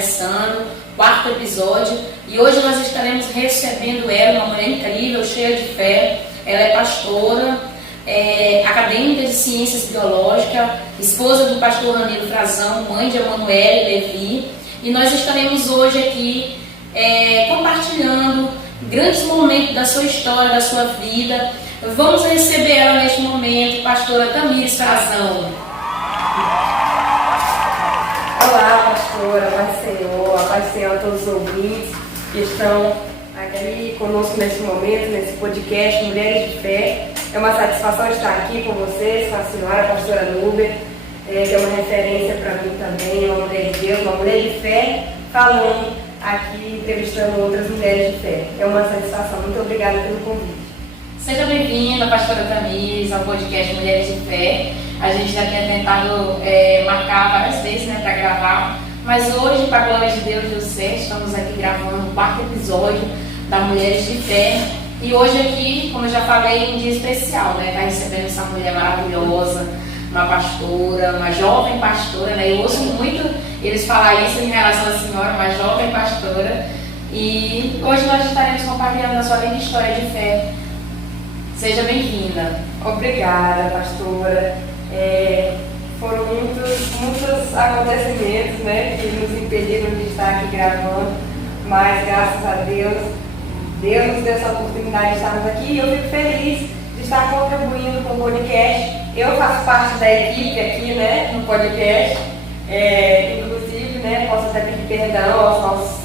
começando, quarto episódio, e hoje nós estaremos recebendo ela, uma mulher incrível, cheia de fé. Ela é pastora, acadêmica de ciências biológicas, esposa do pastor Ramiro Frazão, mãe de Emanuele Levi, e nós estaremos hoje aqui compartilhando grandes momentos da sua história, da sua vida. Vamos receber ela neste momento, pastora Tamires Frazão. Olá, pastora, a paz do Senhor a todos os ouvintes que estão aqui conosco nesse momento, nesse podcast Mulheres de Fé. É uma satisfação estar aqui com vocês, com a senhora, a pastora Núbia, que é uma referência para mim também, uma mulher de Deus, uma mulher de fé, falando aqui, entrevistando outras mulheres de fé. É uma satisfação. Muito obrigada pelo convite. Seja bem-vinda, pastora Tamires, ao podcast Mulheres de Fé. A gente já tinha tentado marcar várias vezes, para gravar, mas hoje, para a glória de Deus, deu certo. Estamos aqui gravando o quarto episódio da Mulheres de Fé. E hoje aqui, como eu já falei, um dia especial, tá recebendo essa mulher maravilhosa, uma pastora, uma jovem pastora, Eu ouço muito eles falar isso em relação à senhora, uma jovem pastora. E hoje nós estaremos compartilhando a sua linda história de fé. Seja bem-vinda. Obrigada, pastora. Foram muitos acontecimentos, que nos impediram de estar aqui gravando, mas graças a Deus nos deu essa oportunidade de estarmos aqui e eu fico feliz de estar contribuindo com o podcast. Eu faço parte da equipe aqui, no podcast, inclusive, posso até pedir perdão aos nossos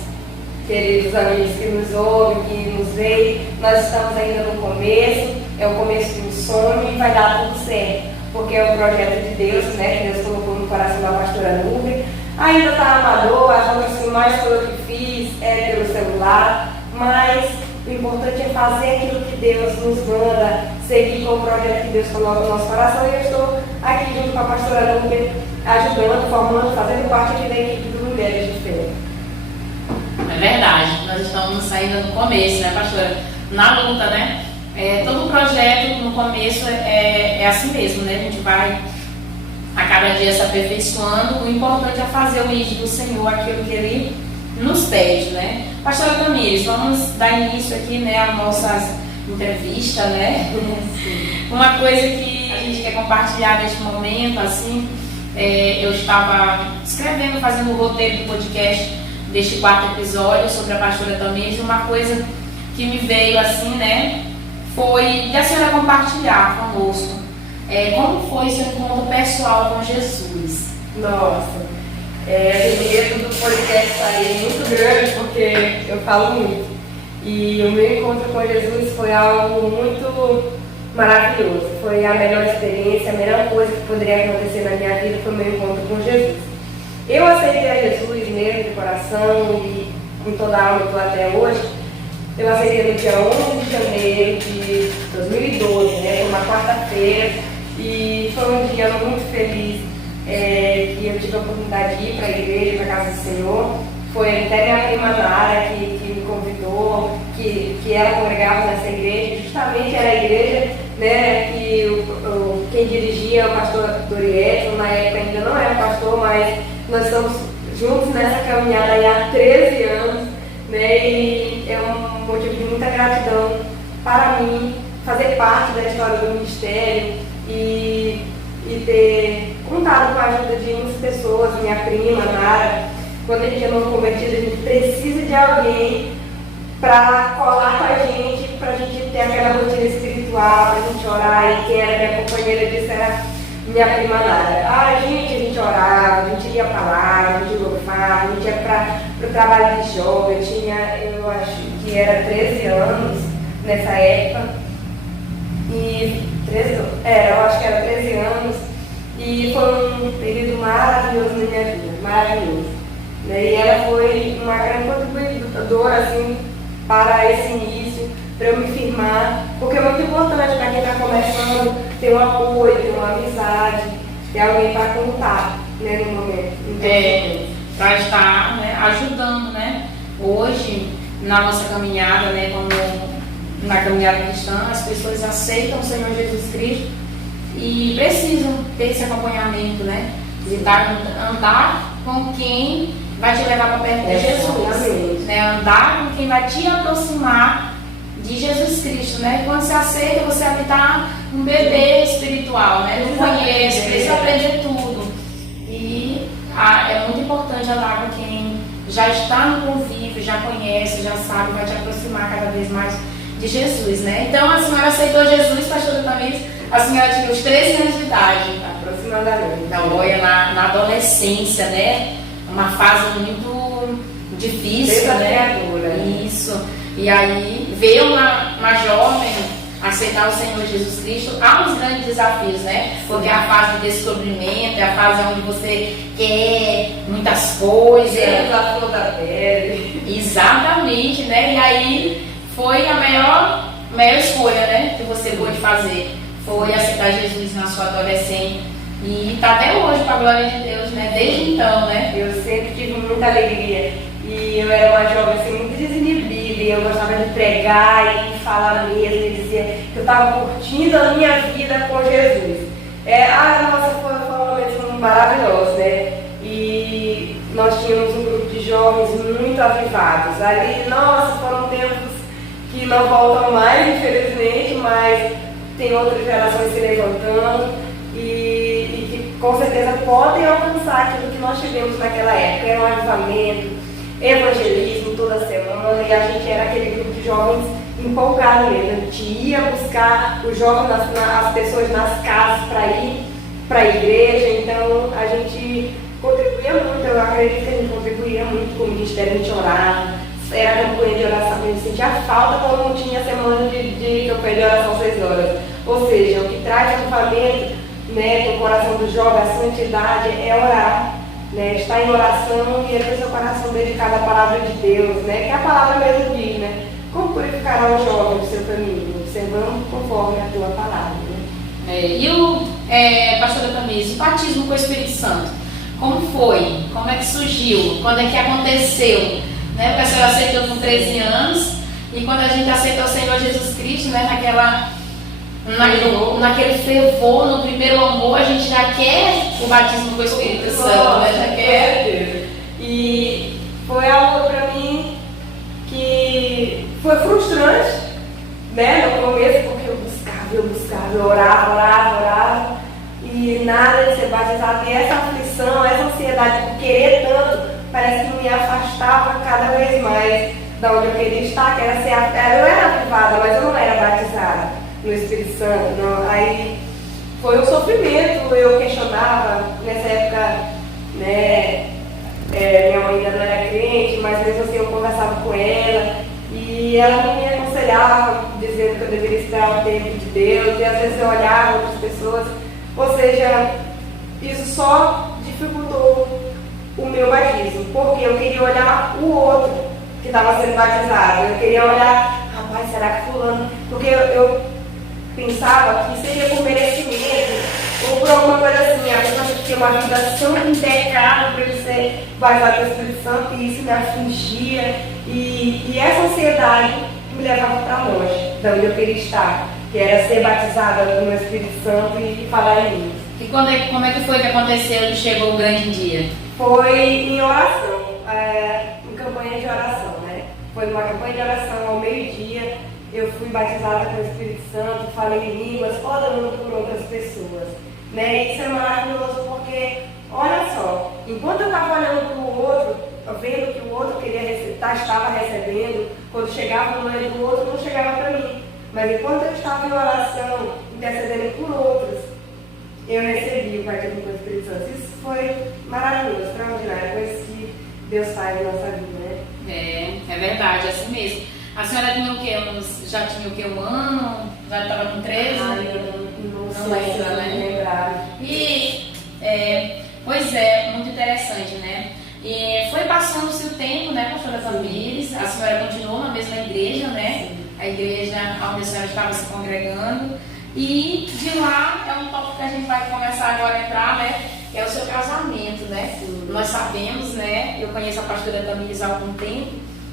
queridos amigos que nos ouvem, que nos veem. Nós estamos ainda no começo, é o começo de um sonho e vai dar tudo certo, porque é um projeto de Deus, que Deus colocou no coração da pastora Núbia. Ainda está amador, as outras filmagens que eu fiz pelo celular, mas o importante é fazer aquilo que Deus nos manda, seguir com o projeto que Deus coloca no nosso coração. E eu estou aqui junto com a pastora Núbia, ajudando, formando, fazendo parte aqui da equipe do Mulheres de Fé. É verdade, nós estamos ainda no começo, pastora? Na luta, todo projeto no começo é assim mesmo, A gente vai a cada dia se aperfeiçoando. O importante é fazer o ide do Senhor, aquilo que Ele nos pede, Pastora Tamires, vamos dar início aqui, à nossa entrevista, Uma coisa que a gente quer compartilhar neste momento, eu estava escrevendo, fazendo o roteiro do podcast deste quarto episódio sobre a pastora Tamires, e uma coisa que me veio foi de a senhora compartilhar conosco como foi seu encontro pessoal com Jesus. Nossa, o medo do podcast sair muito grande, porque eu falo muito. E o meu encontro com Jesus foi algo muito maravilhoso. Foi a melhor experiência, a melhor coisa que poderia acontecer na minha vida foi o meu encontro com Jesus. Eu aceitei a Jesus mesmo de coração e com toda a alma que estou até hoje. Eu aceitei no dia 11 de janeiro de 2012, foi uma quarta-feira, e foi um dia muito feliz que eu tive a oportunidade de ir para a igreja, para a casa do Senhor. Foi até minha prima Nara que me convidou, que ela congregava nessa igreja. Justamente era a igreja que quem dirigia o pastor Dorietto, na época ainda não era pastor, mas nós estamos juntos nessa caminhada aí há 13 anos, e é um motivo de muita gratidão para mim fazer parte da história do ministério e ter contado com a ajuda de muitas pessoas, minha prima Nara. Quando a gente é novo convertido, a gente precisa de alguém para colar com a gente ter aquela rotina espiritual, para a gente orar. E quem era minha companheira disso era minha prima Nara. A gente orava, a gente ia para lá, a gente louvava, a gente ia para o trabalho de jovem. Eu acho que era 13 anos nessa época. Eu acho que era 13 anos. E foi um período maravilhoso na minha vida, maravilhoso. E ela foi uma grande contribuidora para esse início, para eu me firmar, porque é muito importante para quem está começando ter um apoio, ter uma amizade, ter alguém para contar no momento. Para estar ajudando, Hoje, na nossa caminhada, como na caminhada cristã, as pessoas aceitam o Senhor Jesus Cristo e precisam ter esse acompanhamento, de andar com quem vai te levar para perto de Jesus. Né? Andar com quem vai te aproximar de Jesus Cristo, né? Quando você aceita, você habitar um bebê espiritual, né? Não conhece, precisa aprender tudo. E é muito importante andar com quem já está no convívio, já conhece, já sabe, vai te aproximar cada vez mais de Jesus, né? Então a senhora aceitou Jesus, pastora Tamires, a senhora tinha uns 13 anos de idade. Aproximadamente. Então, olha, na adolescência, né? Uma fase muito difícil, né? Isso. E aí veio uma jovem aceitar o Senhor Jesus Cristo. Há uns grandes desafios, né? Porque é a fase do descobrimento, é a fase onde você quer muitas coisas. É a flor da pele. Exatamente, né? E aí foi a maior escolha, né? Que você pôde fazer. Foi aceitar Jesus na sua adolescência. E está até hoje, para a glória de Deus, né? Desde então, né? Eu sempre tive muita alegria. E eu era uma jovem assim, muito desinibida. E eu gostava de pregar e falar mesmo. E dizia que eu estava curtindo a minha vida com Jesus. Nossa, foi um momento maravilhoso, né? E nós tínhamos um grupo de jovens muito avivados. Ali, nossa, foram tempos que não voltam mais, infelizmente, mas tem outras gerações se levantando. E que com certeza podem alcançar aquilo que nós tivemos naquela época. Era um avivamento, evangelismo toda semana, e a gente era aquele grupo de jovens empolgado mesmo. A gente ia buscar os jovens, as pessoas nas casas para ir para a igreja. Então a gente contribuía muito, eu acredito que a gente contribuía muito com o ministério, a gente orava. Era campanha de oração, a gente sentia falta quando não tinha semana de campanha de oração 6 horas. Ou seja, o que traz avivamento, né, para o coração do jovem, a santidade, é orar, né, estar em oração e ter seu coração dedicado à palavra de Deus, né, que a palavra mesmo diz, né, como purificará o jovem do seu caminho, observando conforme a tua palavra. Né? Pastora Tamires, o batismo com o Espírito Santo, como foi? Como é que surgiu? Quando é que aconteceu? Né, porque a senhora aceitou com 13 anos, e quando a gente aceita o Senhor Jesus Cristo, né, naquele fervor, no primeiro amor, a gente já quer o batismo com o Espírito Santo, né? Já quer. E foi algo para mim que foi frustrante, né? No começo, porque eu buscava, eu orava, e nada de ser batizado. E essa aflição, essa ansiedade por querer tanto, parece que me afastava cada vez mais da onde eu queria estar, que era ser. Eu era avivada, mas eu não era batizada no Espírito Santo. Não. Aí foi um sofrimento, eu questionava nessa época, né? Minha mãe ainda não era crente, mas mesmo assim eu conversava com ela e ela me aconselhava, dizendo que eu deveria esperar o tempo de Deus, e às vezes eu olhava outras pessoas, ou seja, isso só dificultou o meu batismo, porque eu queria olhar o outro que estava sendo batizado, eu queria olhar, rapaz, será que fulano, porque eu pensava que seria por merecimento, ou por alguma coisa assim, a pessoa tinha uma vida tão impecável para ele ser batizado pelo Espírito Santo, e isso me afligia, e essa ansiedade me levava para longe de onde eu queria estar, que era ser batizada no Espírito Santo e falar em mim. E como é que foi que aconteceu que chegou o grande dia? Foi em oração, em campanha de oração, né? Foi numa campanha de oração ao meio-dia, eu fui batizada com o Espírito Santo, falei em línguas, orando por outras pessoas, né? E isso é maravilhoso porque, olha só, enquanto eu estava olhando para o outro, vendo que o outro queria receber, estava recebendo, quando chegava no meio do outro, não chegava para mim. Mas enquanto eu estava em oração, intercedendo por outros, eu recebi o batismo com o Espírito Santo. Isso foi maravilhoso, extraordinário, coisa que Deus faz na nossa vida, né? É verdade, é assim mesmo. A senhora tinha o quê? Já tinha o quê? Um ano? Já estava com 13? Não lembro, né? E, pois é, muito interessante, né? E foi passando-se o tempo, né, pastora Tamires? A senhora continuou na mesma igreja, né? Sim. A igreja onde a senhora estava se congregando. E de lá é um tópico que a gente vai começar agora a entrar, né? É o seu casamento, né? Sim. Nós sabemos, né? Eu conheço a pastora Tamires há algum tempo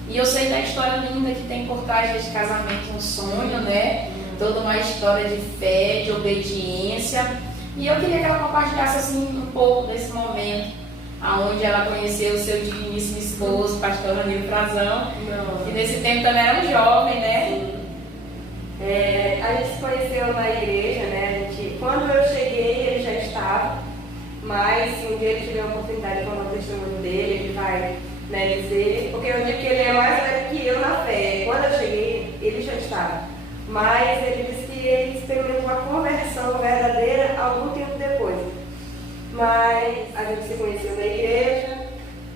e eu sei da história linda que tem por trás desse casamento, um sonho, né? Toda uma história de fé, de obediência. E eu queria que ela compartilhasse assim um pouco desse momento, aonde ela conheceu o seu digníssimo esposo, pastor Ranil Frazão. Não. E nesse tempo também era um jovem, né? Sim. A gente se conheceu na igreja, né? Quando eu cheguei, ele já estava, mas se um dia ele tiver a oportunidade de contar o testemunho dele, ele vai, né, dizer, porque eu digo que ele é mais velho que eu na fé. Quando eu cheguei, ele já estava, mas ele disse que ele experimentou uma conversão verdadeira algum tempo depois. Mas a gente se conheceu na igreja,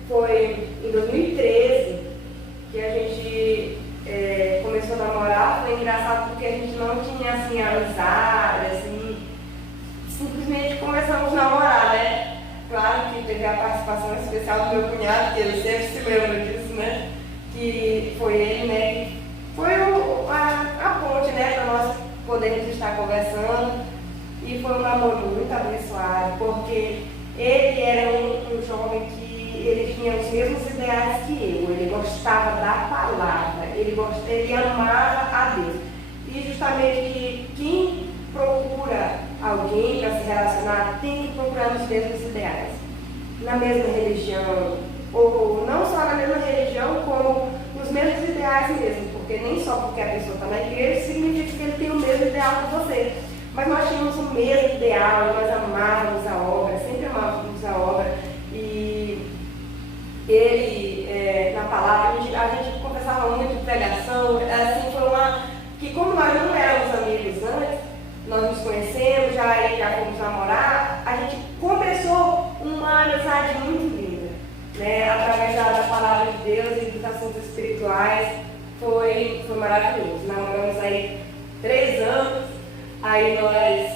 foi em 2013 que a gente começou a namorar. Foi engraçado porque a gente não tinha assim amizade, assim, simplesmente começamos a namorar, né? Claro que teve a participação especial do meu cunhado, que ele sempre se lembra disso, né? Que foi ele, né? Que foi a ponte, né? Para nós podermos estar conversando. E foi um namoro muito abençoado, porque ele era um jovem que ele tinha os mesmos ideais que eu. Ele gostava da palavra, ele amava a Deus. E justamente que quem procura alguém para se relacionar tem que procurar nos mesmos ideais, na mesma religião, ou não só na mesma religião, como nos mesmos ideais mesmo, porque nem só porque a pessoa está na igreja significa que ele tem o mesmo ideal que você. Mas nós tínhamos o mesmo ideal, nós amávamos a obra, sempre amávamos a obra. E ele, na palavra, a gente conversava muito de pregação, assim, foi que como nós não éramos amigos antes, nós nos conhecemos, já fomos namorar, a gente começou uma amizade muito linda, né? Através da palavra de Deus e dos assuntos espirituais, foi maravilhoso. Namoramos aí 3 anos. Aí nós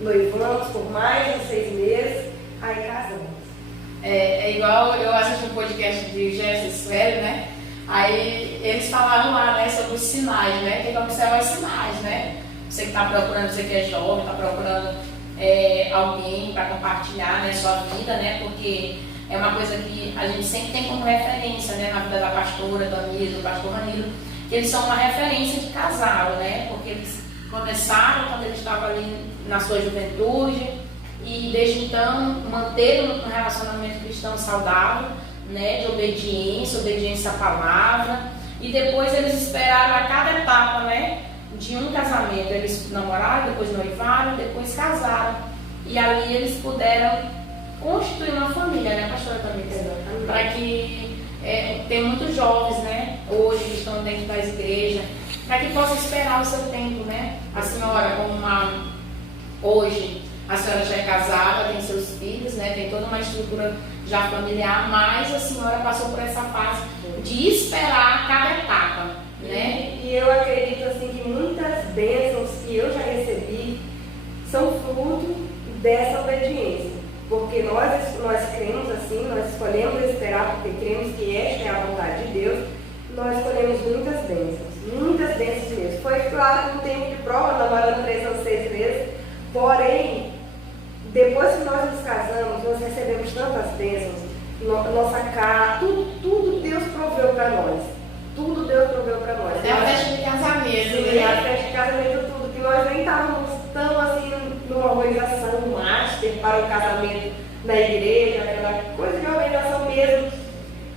noivamos por mais de 6 meses, aí casamos. É igual eu assisti um podcast de Gerson Sueli, né? Aí eles falavam lá, né, sobre os sinais, né? Tem que observar os sinais, né? Você que está procurando, você que é jovem, está procurando alguém para compartilhar, né, sua vida, né? Porque é uma coisa que a gente sempre tem como referência, né, na vida da pastora, do amigo, do pastor Ranilo, que eles são uma referência de casal, né? Porque eles começaram quando ele estava ali na sua juventude e desde então manteram um relacionamento cristão saudável, né, de obediência à palavra, e depois eles esperaram a cada etapa, né, de um casamento. Eles namoraram, depois noivaram, depois casaram, e ali eles puderam constituir uma família, né, pastora Tamires? Para que tem muitos jovens, né, hoje que estão dentro das igrejas, para que possa esperar o seu tempo, né? A senhora, hoje, a senhora já é casada, tem seus filhos, né? Tem toda uma estrutura já familiar, mas a senhora passou por essa fase de esperar cada etapa, né? E eu acredito assim que muitas bênçãos que eu já recebi são fruto dessa obediência, porque nós cremos assim, nós escolhemos esperar porque cremos que esta é a vontade de Deus. Nós escolhemos muitas bênçãos mesmo. Foi claro um tempo de prova, namorando 3 anos, 6 meses, porém, depois que nós nos casamos, nós recebemos tantas bênçãos, nossa casa, tudo Deus proveu para nós. Tudo Deus proveu para nós. É a festa de casamento, sim, a festa de casamento, tudo, que nós nem estávamos tão assim numa organização, um master para o casamento na igreja, aquela coisa de organização mesmo.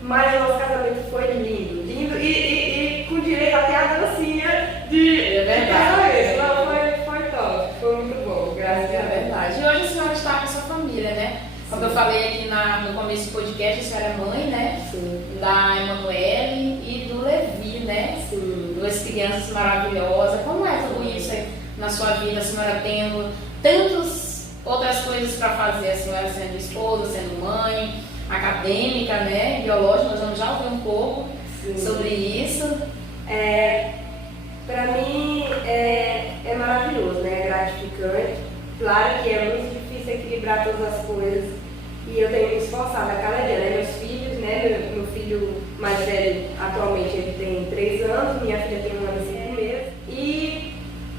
Mas o nosso casamento foi lindo e com direito até a dancinha de casamento. Não, foi top, foi muito bom, graças a Deus. É verdade. E hoje a senhora está com a sua família, né? Como eu falei aqui no começo do podcast, a senhora é mãe, né? Sim. Da Emanuele e do Levi, né? Sim. 2 crianças maravilhosas. Como é tudo isso aí na sua vida, a senhora tendo tantas outras coisas para fazer, a senhora sendo esposa, sendo mãe, acadêmica, né, biológica, nós vamos já ouvir um pouco sobre isso. Para mim é maravilhoso, né, é gratificante. Claro que é muito difícil equilibrar todas as coisas e eu tenho me esforçado a cada dia, né, meus filhos, né, meu filho mais velho atualmente ele tem 3 anos, minha filha tem 1 ano e 5 meses e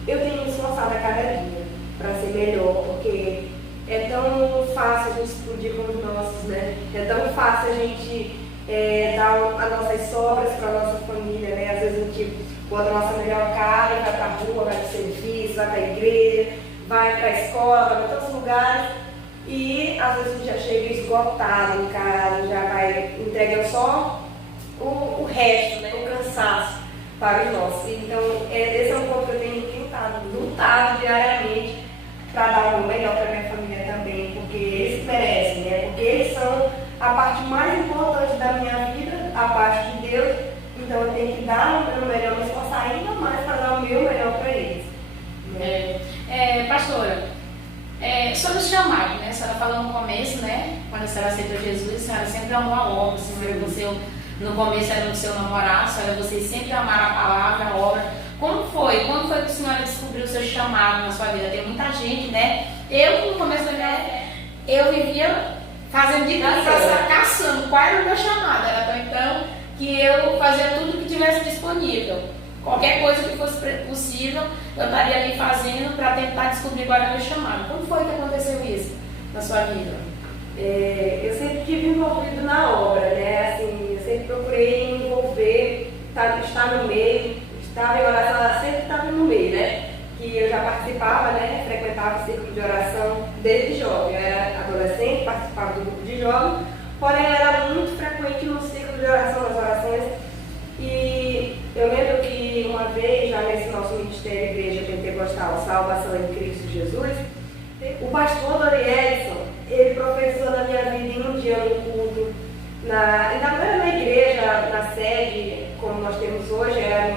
eu tenho me esforçado a cada dia para ser melhor, porque é tão fácil a gente explodir com os nossos, né? É tão fácil a gente dar as nossas sobras para a nossa família, né? Às vezes a gente bota a nossa melhor cara, vai para a rua, vai para o serviço, vai para a igreja, vai para a escola, vai para todos os lugares e às vezes a gente já chega esgotado em casa, já vai entregando só o resto, né? O cansaço para os nossos. Então, esse é um ponto que eu tenho tentado, lutado diariamente para dar o meu melhor para minha família também, porque eles merecem, né? Porque eles são a parte mais importante da minha vida, a parte de Deus. Então, eu tenho que dar o meu melhor, me esforçar ainda mais para dar o meu melhor para eles. Pastora, sobre o chamado, né? A senhora falou no começo, né? Quando a senhora aceitou Jesus, a senhora sempre amou a obra, no começo era o seu namorado, a senhora, vocês sempre amaram a palavra, a obra. Como foi? Quando foi que a senhora descobriu o seu chamado na sua vida? Tem muita gente, né? Eu, no começo da minha vida, eu vivia fazendo de tudo, caçando qual era o meu chamado. Era tão então que eu fazia tudo que tivesse disponível. Qualquer coisa que fosse possível, eu estaria ali fazendo para tentar descobrir qual era o meu chamado. Como foi que aconteceu isso na sua vida? Eu sempre estive envolvido na obra, né? Assim, eu sempre procurei me envolver, estar no meio, estava em oração, ela sempre estava no meio, né? Que eu já participava, né? Frequentava o círculo de oração desde jovem. Eu era adolescente, participava do grupo de jovens, porém eu era muito frequente no círculo de oração, nas orações. E eu lembro que uma vez, já nesse nosso ministério Igreja Pentecostal Salvação em Cristo Jesus, o pastor Dorielson, ele professou na minha vida em um dia no culto, ainda não era na igreja, na sede, como nós temos hoje, era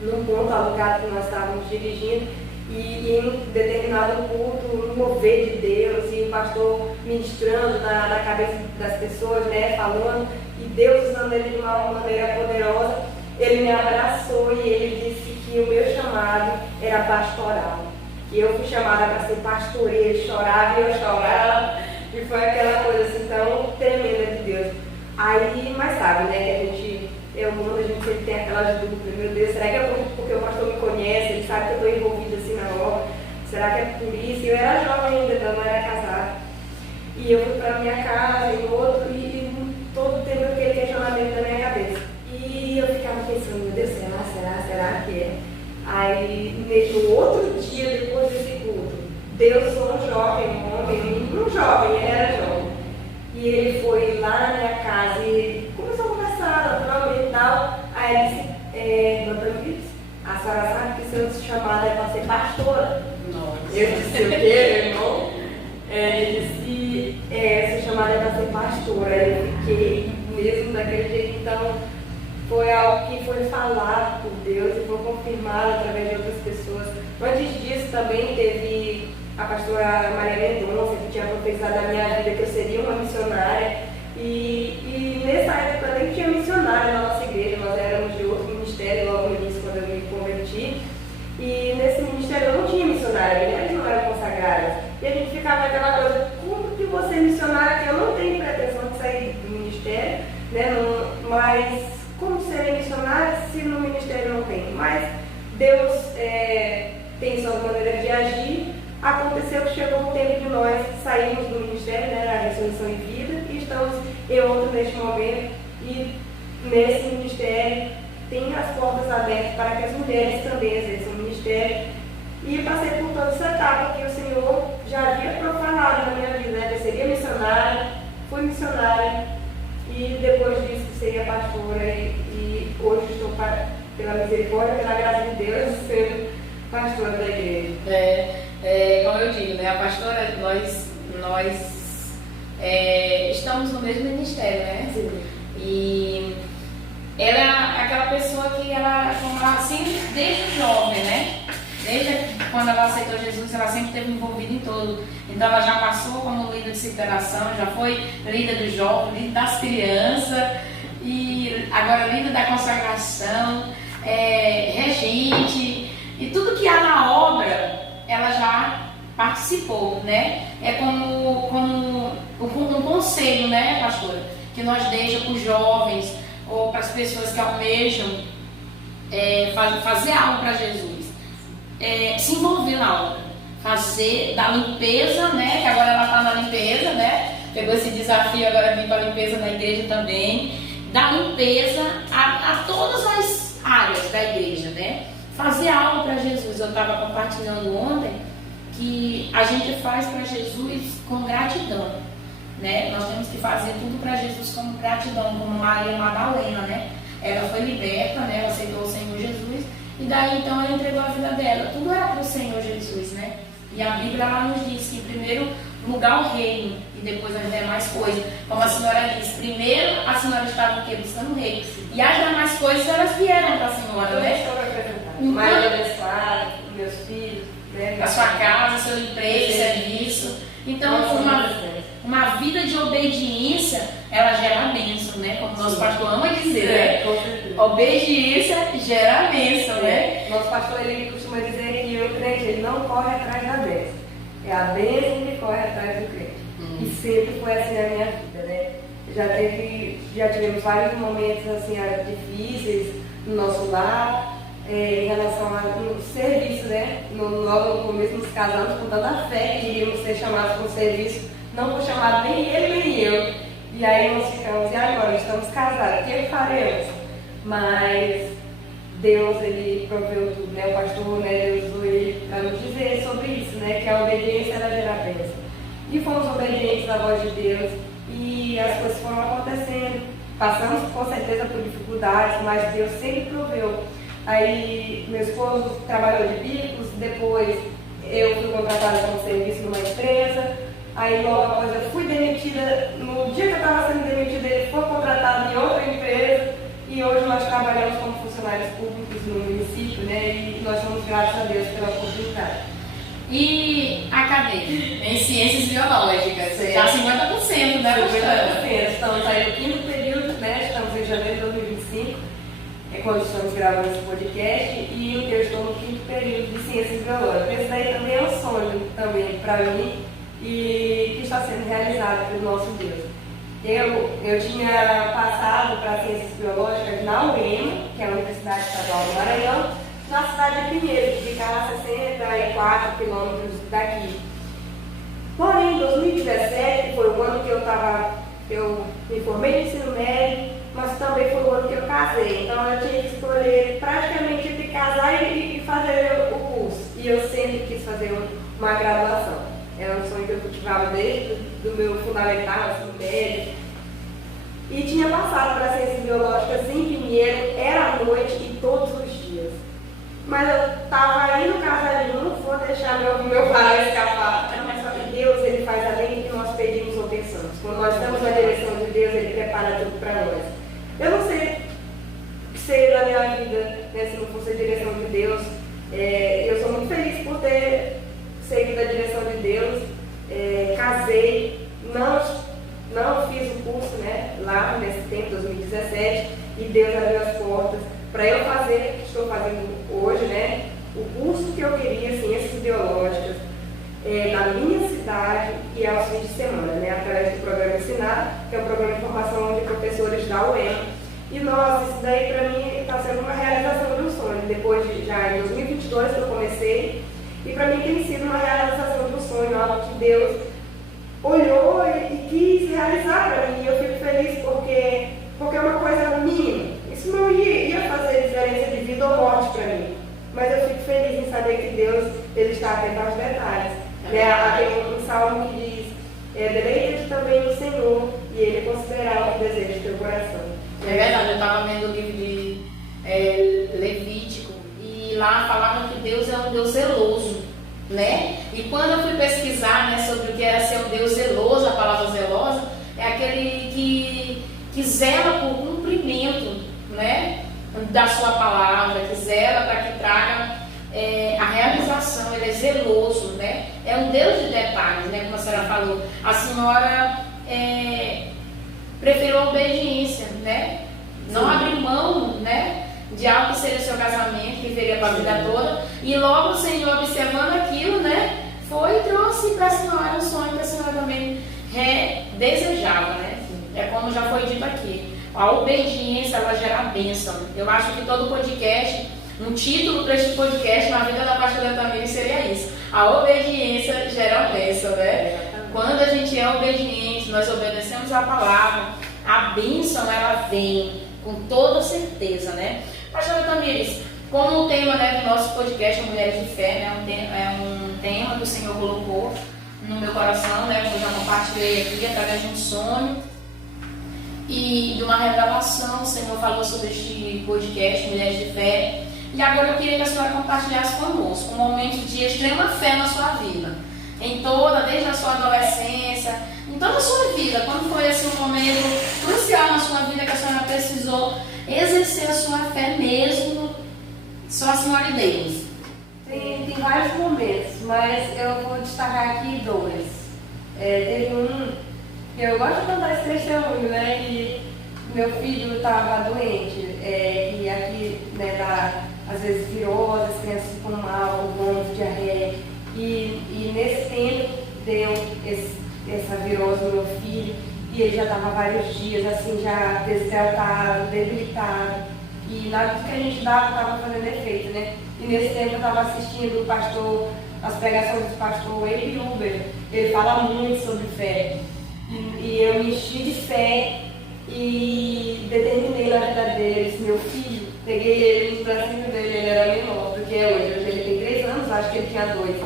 num ponto alugado que nós estávamos dirigindo, e em determinado culto, um mover de Deus, e o pastor ministrando na cabeça das pessoas, né, falando, e Deus usando ele de uma maneira poderosa, ele me abraçou e ele disse que o meu chamado era pastoral. E eu fui chamada para ser pastor, e ele chorava e eu chorava, e foi aquela coisa assim tão tremenda de Deus. Aí, mas sabe, né, que a gente, a gente sempre tem aquelas dúvidas, meu Deus, será que é porque o pastor me conhece, ele sabe que eu estou envolvida assim na obra, será que é por isso? Eu era jovem ainda, então não era casada. E eu fui para minha casa e todo tempo eu fiquei questionamento na minha cabeça. E eu ficava pensando, meu Deus, será que é? Aí, no outro dia, depois desse culto, Deus usou um homem, um jovem, ele era jovem. E ele foi lá na minha casa e começou a conversar, naturalmente e tal. Aí ele disse, doutor Luiz, a senhora sabe que seu chamado é para ser pastora? Nossa. Eu disse, o quê, meu irmão? Ele disse, seu chamado é para ser pastora. Aí eu fiquei mesmo daquele jeito, então foi algo que foi falado por Deus e foi confirmado através de outras pessoas. Antes disso também teve a pastora Maria Mendonça, que tinha profetizado na minha vida que eu seria uma missionária. E nessa época nem tinha missionária na nossa igreja, nós éramos de outro ministério logo no início, quando eu me converti. E nesse ministério eu não tinha missionária, mulheres não eram consagradas. E a gente ficava naquela coisa, como que você é missionária, que eu não tenho pretensão de sair do ministério, né? Mas como ser missionária se no ministério não tem? Mas Deus tem suas maneiras de agir. Aconteceu que chegou o tempo de nós sairmos do ministério, né, da Ressurreição e Vida, e estamos eu outro neste momento, e nesse ministério tem as portas abertas para que as mulheres também exerçam o ministério. E passei por toda essa etapa que o Senhor já havia profanado na minha vida, né? Eu seria missionária, fui missionária, e depois disso seria pastora, e hoje estou, pela misericórdia, pela graça de Deus, sendo pastora da igreja. Como eu digo, né, a pastora, nós estamos no mesmo ministério, né? Sim. E ela é aquela pessoa que ela sempre, desde jovem, né? Desde quando ela aceitou Jesus, ela sempre esteve envolvida em tudo. Então ela já passou como líder de separação, já foi líder dos jovens, líder das crianças, e agora líder da consagração, regente, e tudo que há na obra, ela já participou, né? É como um conselho, né, pastora, que nós deixamos para os jovens ou para as pessoas que almejam fazer algo para Jesus. Se envolver na obra, fazer da limpeza, né? Que agora ela está na limpeza, né? Pegou esse desafio agora vir para a limpeza da igreja também, da limpeza a todas as áreas da igreja, né? Fazer algo para Jesus. Eu estava compartilhando ontem que a gente faz para Jesus com gratidão. né? Nós temos que fazer tudo para Jesus como gratidão, como Maria Madalena, né? Ela foi liberta, né? Ela aceitou o Senhor Jesus e daí então ela entregou a vida dela. Tudo era para o Senhor Jesus, né? E a Bíblia ela nos diz que em primeiro lugar o reino e depois as demais coisas. Como a senhora diz, primeiro a senhora estava buscando o reino e as demais coisas elas vieram para a senhora, né? Mais abençoada, meus filhos, né? A sua casa, seu emprego, serviço. Então, uma vida de obediência, ela gera bênção, né? Como nosso pastor ama dizer, né? Obediência gera bênção, né? Nosso pastor, ele costuma dizer que o crente, ele não corre atrás da bênção. É a bênção que corre atrás do crente. E sempre foi assim na minha vida, né? Já tivemos vários momentos assim, difíceis no nosso lar, em relação ao serviço, né? Logo no começo nos casamos com tanta fé que iríamos ser chamados para o serviço. Não foi chamado nem ele nem eu. E aí nós ficamos, e agora? Estamos casados, o que faremos? Mas Deus, ele proveu tudo, né? O pastor, né, Deus usou ele para nos dizer sobre isso, né? Que a obediência era gerar bênção. E fomos obedientes à voz de Deus e as coisas foram acontecendo. Passamos com certeza por dificuldades, mas Deus sempre proveu. Aí meu esposo trabalhou de bicos, depois eu fui contratada como serviço numa empresa. Aí logo após eu fui demitida, no dia que eu estava sendo demitida, ele foi contratado em outra empresa. E hoje nós trabalhamos como funcionários públicos no município, né? E nós somos gratos a Deus pela oportunidade. E a cadeia em ciências biológicas, já 50%, né, pastora? 50%. Estamos aí no quinto período, né? Estamos em janeiro de 2025, é quando estamos gravando esse podcast, e eu estou no quinto período de ciências biológicas. Esse daí também é um sonho também para mim e que está sendo realizado pelo nosso Deus. Eu tinha passado para ciências biológicas na UEMA, que é a Universidade Estadual do Maranhão, na cidade de Pinheiro, que fica a 64 quilômetros daqui. Porém, em 2017 foi o ano que eu me formei no ensino médio, mas também foi o ano que eu casei. Então eu tinha que escolher praticamente entre casar e fazer o curso. E eu sempre quis fazer uma graduação. Era um sonho que eu cultivava desde do meu fundamental, ensino médio. E tinha passado para ciências biológicas em Pinheiro, era à noite e todos os dias. Mas eu estava indo casar de novo, vou deixar meu pai escapar. Mas só que Deus, ele faz além do que nós pedimos ou pensamos. Quando nós estamos na direção de Deus, ele prepara tudo para nós. Eu não sei o que seria da minha vida, né, se não fosse a direção de Deus. Eu sou muito feliz por ter seguido a direção de Deus. Casei, não fiz o curso, né, lá nesse tempo, 2017, e Deus abriu as portas para eu fazer o que estou fazendo hoje, né, o curso que eu queria, ciências biológicas, na minha cidade e aos fins de semana, né, através do programa Ensinar, que é um programa de formação de professores da UEM. E isso daí para mim está sendo uma realização de um sonho. Depois já em 2022 que eu comecei, e para mim tem sido uma realização de um sonho, algo que Deus olhou e quis realizar para mim. E eu fico feliz porque é uma coisa mínima. Isso não ia fazer diferença de vida ou morte para mim. Mas eu fico feliz em saber que Deus, ele está atento aos detalhes. Tem um salmo que diz, deleita-te também no Senhor, e ele considerará o que deseja do teu coração. É verdade, eu estava lendo o livro de Levítico, e lá falava que Deus é um Deus zeloso, né? E quando eu fui pesquisar, né, sobre o que era ser um Deus zeloso, a palavra zelosa, é aquele que zela por cumprimento, né, da sua palavra, que zela para que traga a realização. Ele é zeloso, né? É um Deus de detalhes, né? Como a senhora falou. A senhora preferiu a obediência, né? Não abriu mão, né, de algo que seria o seu casamento, que viria para a vida toda. E logo o Senhor, observando aquilo, né, foi e trouxe para a senhora um sonho que a senhora também desejava, né? É como já foi dito aqui. A obediência, ela gera bênção. Eu acho que todo podcast, um título para este podcast na vida da pastora Tamires seria isso. A obediência gera bênção, né? Quando a gente é obediente, nós obedecemos a palavra, a bênção, ela vem com toda certeza, né? Pastora Tamires, como o tema, né, do nosso podcast Mulheres de Fé, né, é um tema que o Senhor colocou no meu coração, né? Eu já compartilhei aqui através de um sonho e de uma revelação. O Senhor falou sobre este podcast, Mulheres de Fé. E agora eu queria que a senhora compartilhasse conosco um momento de extrema fé na sua vida. Em toda, desde a sua adolescência, em toda a sua vida. Quando foi assim, um momento crucial na sua vida que a senhora precisou exercer a sua fé mesmo, só a senhora e Deus? Tem vários momentos, mas eu vou destacar aqui dois. Teve um, eu gosto de contar esse testemunho, né? Que meu filho estava doente, e aqui, né, às vezes virose, as crianças ficam mal, vômitos, diarreia. E nesse tempo deu essa virose no meu filho, e ele já estava vários dias assim, já desidratado, debilitado, e nada do que a gente dava estava fazendo efeito, né? E nesse tempo eu estava assistindo as pregações do pastor Eli Huber. Ele fala muito sobre fé, e eu me enchi de fé e determinei na vida deles. Meu filho, peguei ele nos bracinhos dele, ele era menor do que é hoje. Hoje ele tem 3 anos, acho que ele tinha 2.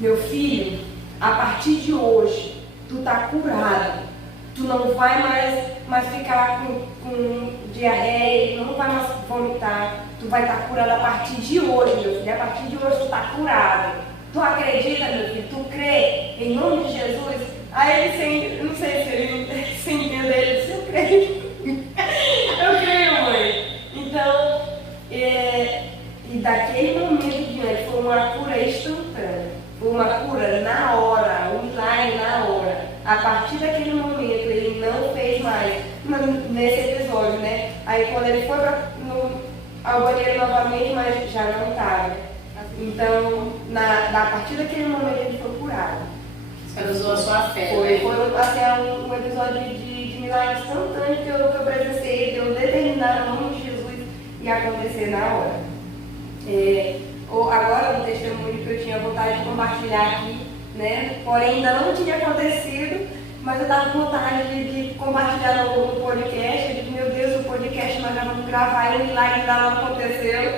Meu filho, a partir de hoje, tu tá curado. Tu não vai mais ficar com diarreia, não vai mais vomitar. Tu vai estar curado a partir de hoje, meu filho. A partir de hoje tu tá curado. Tu acredita, meu filho? Tu crê em nome de Jesus? Aí ele, não sei se ele se entendeu, ele disse, eu creio. Eu creio, mãe. Então, e daquele momento em diante foi uma cura instantânea. Uma cura na hora, um milagre na hora. A partir daquele momento ele não fez mais nesse episódio, né? Aí quando ele foi ao banheiro novamente, mas já não estava. Então, a partir daquele momento ele foi curado. Você usou a sua fé. Foi assim, um episódio de milagre instantâneo que eu presenciei, de eu determinar o nome de Jesus e acontecer na hora. Agora um testemunho que eu tinha vontade de compartilhar aqui, né? Porém ainda não tinha acontecido, mas eu estava com vontade de compartilhar no podcast. Eu disse, meu Deus, o podcast nós já vamos gravar e o milagre ainda não aconteceu.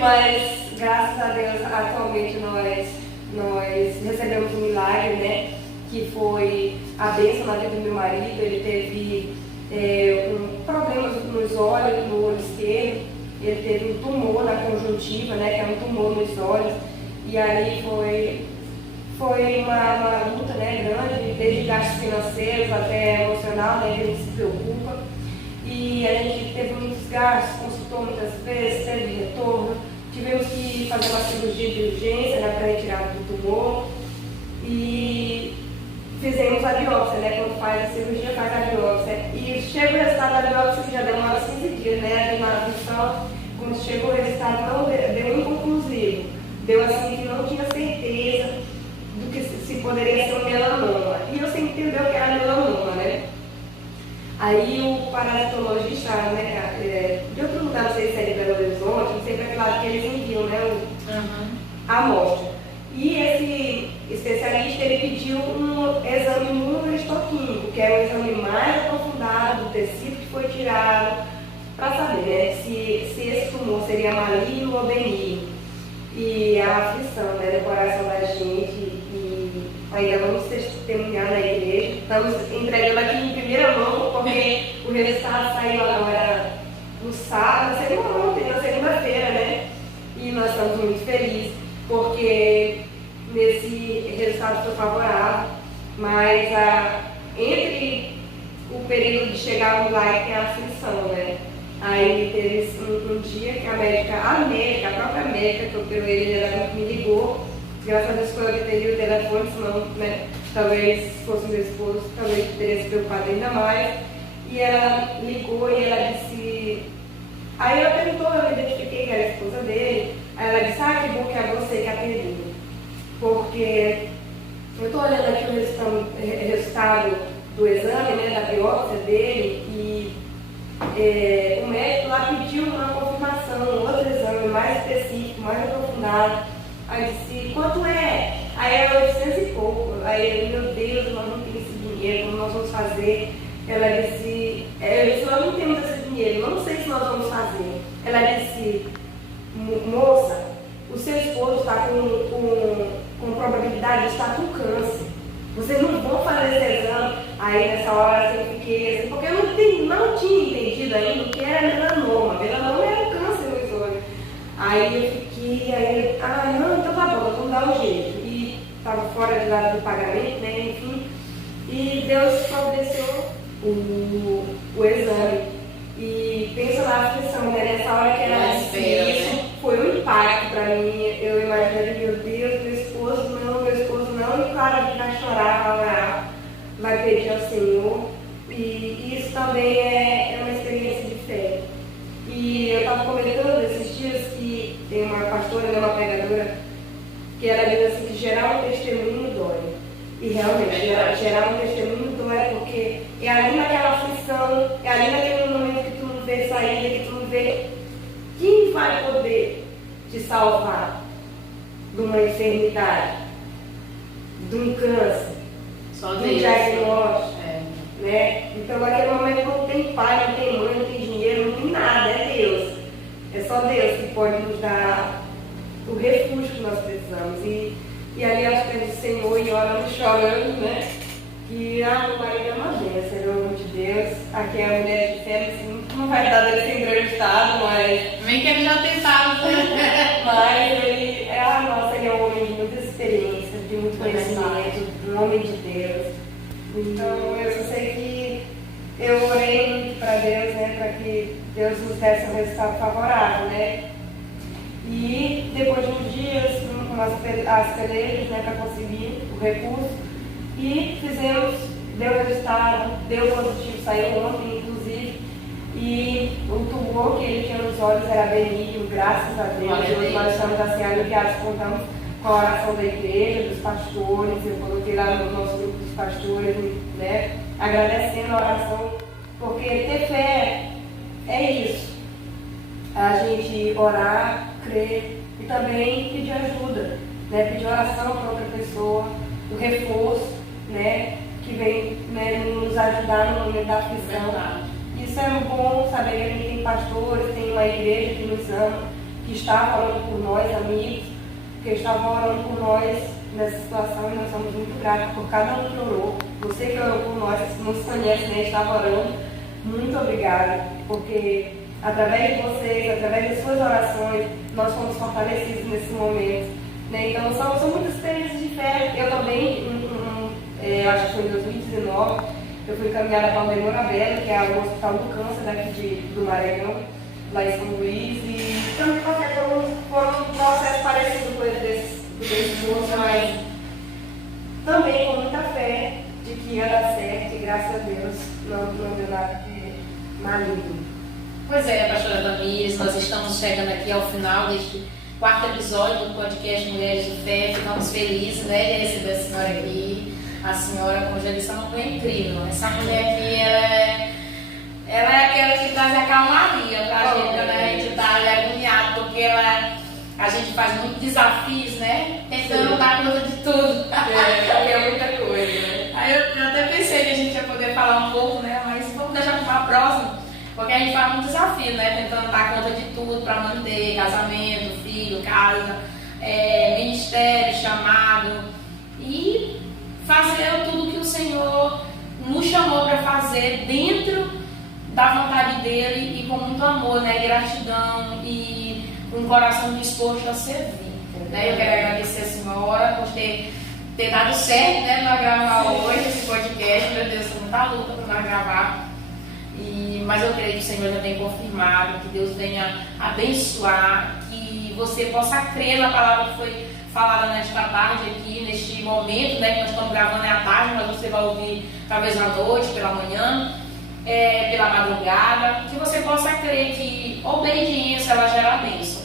Mas graças a Deus atualmente nós recebemos um milagre, né? Que foi a bênção na vida do meu marido. Ele teve problemas nos olhos, no olho esquerdo. Ele teve um tumor na conjuntiva, né, que é um tumor nos olhos, e aí foi uma luta, né, grande, desde gastos financeiros até emocional, né, que a gente se preocupa, e a gente teve muitos gastos, consultou muitas vezes, teve retorno, tivemos que fazer uma cirurgia de urgência, né, para retirada do tumor, e fizemos a biópsia, né, quando faz a cirurgia, faz a biópsia, e chega o resultado da biópsia que já demora 15 dias, né, na função, quando chegou o resultado não deu inconclusivo, deu assim que não tinha certeza do que se poderia ser um melanoma, e eu sempre entendeu que era melanoma, né. Aí o parasitologista, né, de outro lugar, não sei se é de Belo Horizonte, não sei para que lado que eles enviam, né, a amostra. E esse especialista, ele pediu um exame imunohistoquímico, que é o exame mais aprofundado do tecido que foi tirado, para saber, né, se esse tumor seria maligno ou benigno. E a aflição, né, do coração da gente, e ainda vamos testemunhar na igreja. Estamos entregando aqui em primeira mão, porque o resultado saiu agora no sábado, na segunda-feira, né, e nós estamos muito felizes, porque nesse resultado foi favorável, mas entre o período de chegar no lá tem a aflição, né? Aí teve um dia que a própria médica que operou ele, ela me ligou, graças a Deus foi eu que teria o telefone, senão, né, talvez se fosse meu esposo, talvez teria se preocupado ainda mais, e ela ligou e ela disse, aí ela perguntou, eu identifiquei que era a esposa dele, aí ela disse, que bom que é você que atendeu, porque eu estou olhando aqui o resultado do exame, né, da biópsia dele, e o médico lá pediu uma confirmação, outro exame mais específico, mais aprofundado. Aí eu disse, quanto é? Aí ela disse 800 e pouco. Aí eu, meu Deus, nós não temos esse dinheiro, como nós vamos fazer? Ela disse, nós não temos esse dinheiro, não sei se nós vamos fazer. Ela disse, moça, o seu esposo está com com probabilidade de estar com câncer. Vocês não vão fazer esse exame. Aí nessa hora eu fiquei assim, porque eu não tinha entendido ainda o que era melanoma. Melanoma era um câncer nos olhos. Aí eu fiquei, não, então tá bom, vamos dar um jeito. E estava fora de lado do pagamento, né, enfim. E Deus providenciou o exame. E pensa na aflição, né? Nessa hora que era difícil, foi um impacto para mim. Eu imaginei, meu Deus, meu esposo não, e claro, que vai chorar, vai orar, vai pedir ao Senhor. E isso também é uma experiência de fé. E eu estava comentando esses dias que tem uma pastora, uma pregadora, que ela diz assim, que gerar um testemunho dói. E realmente, gerar um testemunho dói, porque é ali naquela aflição, é ali naquele momento que tu não vê saída, que tu não vê quem vai poder te salvar de uma enfermidade, de um câncer, de um diagnóstico. Né? Então naquele momento não tem pai, não tem mãe, não tem dinheiro, não tem nada, é Deus. É só Deus que pode nos dar o refúgio que nós precisamos. E ali aos pés do Senhor e orando, chorando, né? Que meu marido é uma bênção, ele é o homem de Deus. Aqui é a mulher de fé, assim, não vai estar dando esse grande estado, mas. Vem que ele já tentava. Mas ele ele é um homem de muita experiência, de muito conhecimento, um homem de Deus. Então eu só sei que eu orei muito para Deus, né? Para que Deus nos desse um resultado favorável, né? E depois de uns dias, com as pelejas, né, para conseguir o recurso, e deu resultado, deu positivo, saiu ontem, inclusive, e o tumor que ele tinha nos olhos era benigno, graças a Deus. Hoje nós estamos assim aliviados, contamos com a oração da igreja, dos pastores, eu coloquei lá no nosso grupo dos pastores, né, agradecendo a oração, porque ter fé é isso, a gente orar, crer e também pedir ajuda, né, pedir oração para outra pessoa, o reforço, né, que vem, né, nos ajudar no momento da aflição. Isso é bom saber que a gente tem pastores, tem uma igreja que nos ama, que está orando por nós, amigos, que estavam orando por nós nessa situação, e nós somos muito gratos por cada um que orou. Você que orou por nós, que nos conhece, né, estava orando, muito obrigada, porque através de vocês, através de suas orações, nós fomos fortalecidos nesse momento. Né? Então são muitas experiências de fé. Eu também, acho que foi em 2019, eu fui encaminhada para o Demora Bela, que é o Hospital do Câncer daqui do Maranhão, lá em São Luís, e também foram um processo parecido com esse desse moço, mas também com muita fé de que ia dar certo, e graças a Deus não deu nada de maligno. Pois é, pastora Tamires, nós estamos chegando aqui ao final deste quarto episódio do podcast Mulheres de Fé. Ficamos felizes, né, de receber a senhora aqui. A senhora, como já disse, é uma mulher incrível. Essa mulher aqui, ela é aquela que traz a calmaria pra gente, quando a gente tá agoniado, porque a gente faz muitos desafios, né, tentando dar conta de tudo. É muita coisa, né? Aí eu até pensei que a gente ia poder falar um pouco, né, mas vamos deixar para a próxima, porque a gente faz um desafio, né, tentando dar conta de tudo para manter casamento, filho, casa, ministério, chamado, e fazer tudo que o Senhor nos chamou para fazer dentro da vontade dele e com muito amor, né, gratidão e um coração disposto a servir, né? Eu quero agradecer a senhora por ter dado certo, né, nós gravar hoje esse podcast. Meu Deus, eu não tá luta para nós gravar, mas eu creio que o Senhor já tem confirmado, que Deus venha abençoar, que você possa crer na palavra que foi falada nesta tarde aqui, neste momento, né, que nós estamos gravando à tarde, mas você vai ouvir talvez à noite, pela manhã, pela madrugada, que você possa crer que obediência ela gera bênção,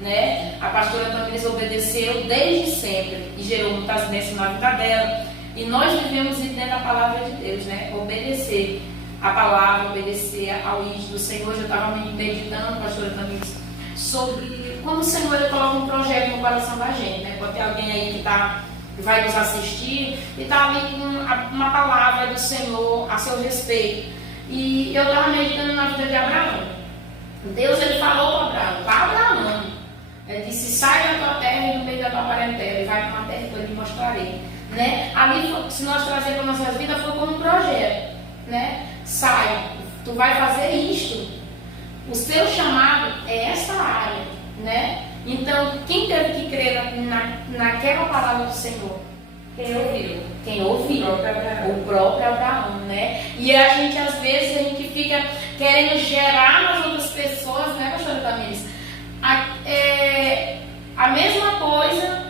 né? A pastora Tamires obedeceu desde sempre e gerou muitas bênçãos na vida dela, e nós vivemos dentro da palavra de Deus, né? Obedecer a palavra, obedecer ao ídolo do Senhor. Eu estava meditando, pastora Tamires, sobre quando o Senhor ele coloca um projeto no coração da gente, né? Pode ter alguém aí que vai nos assistir e está ali com uma palavra do Senhor a seu respeito. E eu estava meditando na vida de Abraão. Deus ele falou para Abraão, Ele disse, sai da tua terra e do meio da tua parentela e vai para uma terra que eu lhe mostrarei. Né? Ali, se nós trazemos para nossas vidas, foi como um projeto. Né? Sai, tu vai fazer isto. O seu chamado é essa área. Né? Então, quem teve que crer naquela palavra do Senhor? Quem ouviu? Quem ouviu? O próprio Abraão. Né? E a gente, às vezes, a gente fica querendo gerar nas outras pessoas, né, pastora Tamires? A mesma coisa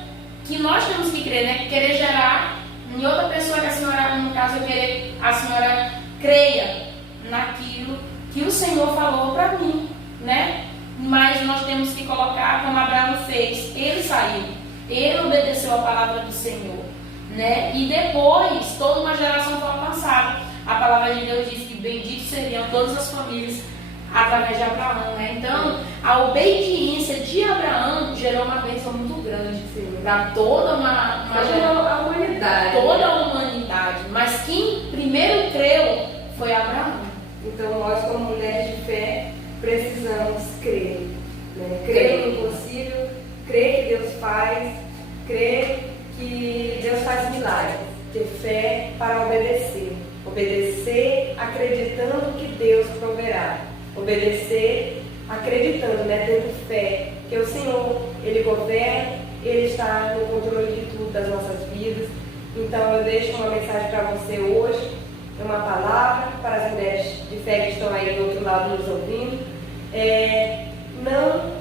que nós temos que crer, né? Querer gerar em outra pessoa que a senhora, no caso, querer a senhora creia naquilo que o Senhor falou para mim, né? Mas nós temos que colocar como Abraão fez. Ele saiu, ele obedeceu a palavra do Senhor, né? E depois toda uma geração foi alcançada. A palavra de Deus diz que benditos seriam todas as famílias através de Abraão, né? Então, a obediência de Abraão gerou uma bênção muito grande para toda a humanidade. Toda a humanidade. Mas quem primeiro creu foi Abraão. Então, nós, como mulheres de fé, precisamos crer. Né? Crer no impossível, crer que Deus faz, crer que Deus faz milagres. Ter fé para obedecer. Obedecer acreditando que Deus proverá. Obedecer acreditando, né, tendo fé que o Senhor, Ele governa, Ele está no controle de tudo das nossas vidas. Então eu deixo uma mensagem para você hoje, uma palavra para as mulheres de fé que estão aí do outro lado nos ouvindo. Não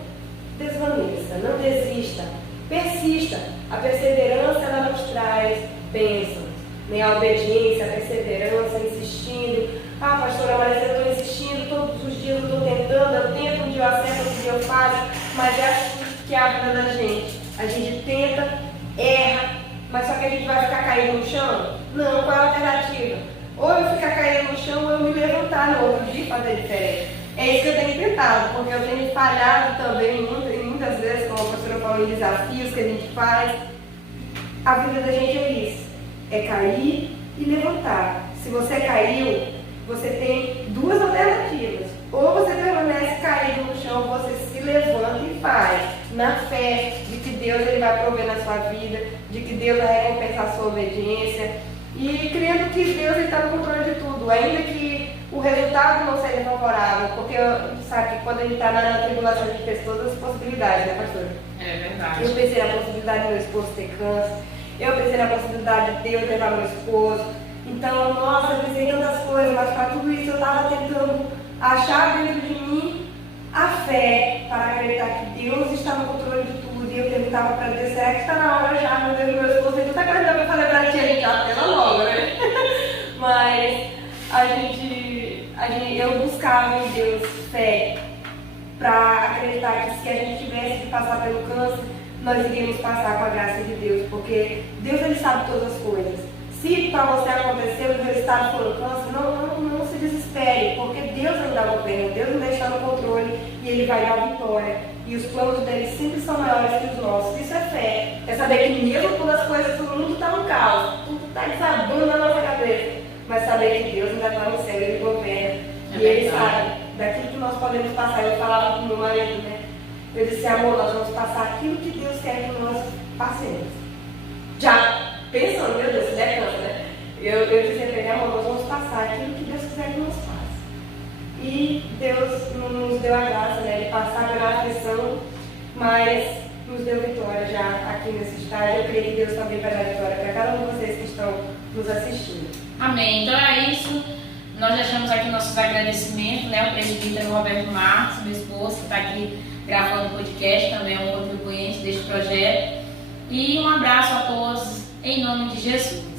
desvaneça, não desista, persista. A perseverança, ela nos traz bênçãos, né? A obediência, a perseverança, insistindo. Ah, pastora, mas eu estou insistindo, todos os dias eu estou tentando, eu tento, um dia eu acerto, outro dia eu falho, mas é assim que é a vida da gente. A gente tenta, erra, mas só que a gente vai ficar caindo no chão? Não, qual é a alternativa? Ou eu ficar caindo no chão, ou eu me levantar no outro dia e fazer diferente. É isso que eu tenho tentado, porque eu tenho falhado também muitas vezes, como a pastora falou, em desafios que a gente faz. A vida da gente é isso, é cair e levantar. Se você caiu, você tem duas alternativas. Ou você permanece caído no chão, ou você se levanta e faz, na fé de que Deus ele vai prover na sua vida, de que Deus vai recompensar a sua obediência, e crendo que Deus está no controle de tudo, ainda que o resultado não seja favorável, porque sabe que quando a gente está na tribulação a gente fez todas as possibilidades, né, pastor? É verdade. Eu pensei na possibilidade do meu esposo ter câncer, eu pensei na possibilidade de Deus levar meu esposo. Então, nossa, eu pensei em tantas coisas, mas para tudo isso eu estava tentando achar dentro de mim a fé para acreditar que Deus está no controle de tudo. E eu perguntava para Deus, será que está na hora já, meu Deus, meu esposo tem tanta coisa para fazer para ti, a gente apela logo, né? Mas eu buscava em Deus fé para acreditar que se a gente tivesse que passar pelo câncer, nós iríamos passar com a graça de Deus, porque Deus ele sabe todas as coisas. Se para você acontecer o resultado for o câncer, não se desespere, porque Deus ainda governa, Deus ainda está no controle e Ele vai dar vitória. E os planos dele sempre são maiores que os nossos. Isso é fé. É saber que mesmo quando as coisas do mundo estão no caos, tudo está desabando na nossa cabeça, mas saber que Deus ainda está no céu, Ele governa. E Ele sabe daquilo que nós podemos passar. Eu falava com o meu marido, né? Eu disse, amor, nós vamos passar aquilo que Deus quer que nós passemos. Já pensando, meu Deus, se der câncer, né? Eu dizia para ele, amor, nós vamos passar aquilo que Deus quiser que nos faça. E Deus nos deu a graça, né, de passar pela aflição, mas nos deu vitória já aqui nesse estágio. Eu creio que Deus também vai dar vitória para cada um de vocês que estão nos assistindo. Amém. Então é isso. Nós deixamos aqui nossos agradecimentos, né? O presbítero Roberto Marques, meu esposo, que está aqui gravando o podcast, também é um contribuinte deste projeto. E um abraço a todos, em nome de Jesus.